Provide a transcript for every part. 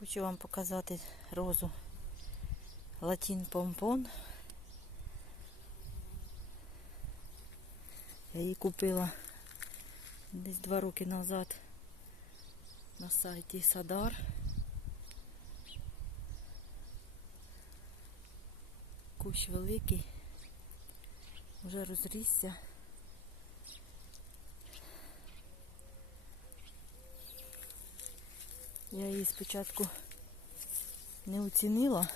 Хочу вам показати розу Латін Помпон. Я її купила десь два роки назад на сайті Садар. Кущ великий, вже розрісся. Я її спочатку не оцінила.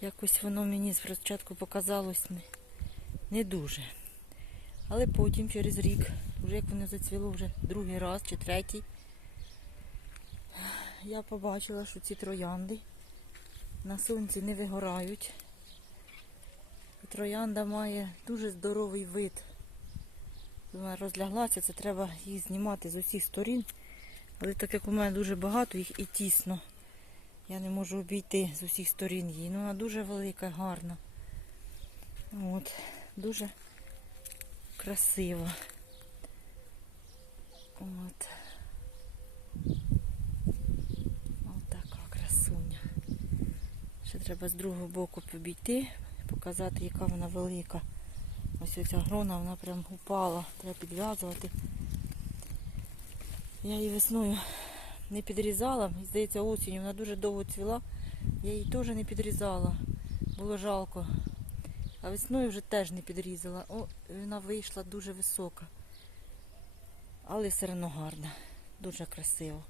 Якось воно мені спочатку показалось не, не дуже. Але потім, через рік, вже як воно зацвіло вже другий раз чи третій, я побачила, що ці троянди на сонці не вигорають. Троянда має дуже здоровий вид. Вона розляглася, це треба їх знімати з усіх сторін. Але так як у мене дуже багато їх і тісно, я не можу обійти з усіх сторін її. Ну, вона дуже велика, гарна. От, дуже красива. От. Ще треба з другого боку побійти, показати, яка вона велика. Ось оця грона, вона прям упала, треба підв'язувати. Я її весною не підрізала, здається, осінь вона дуже довго цвіла. Я її теж не підрізала. Було жалко. А весною вже теж не підрізала. О, вона вийшла дуже висока. Але все одно гарна. Дуже красиво.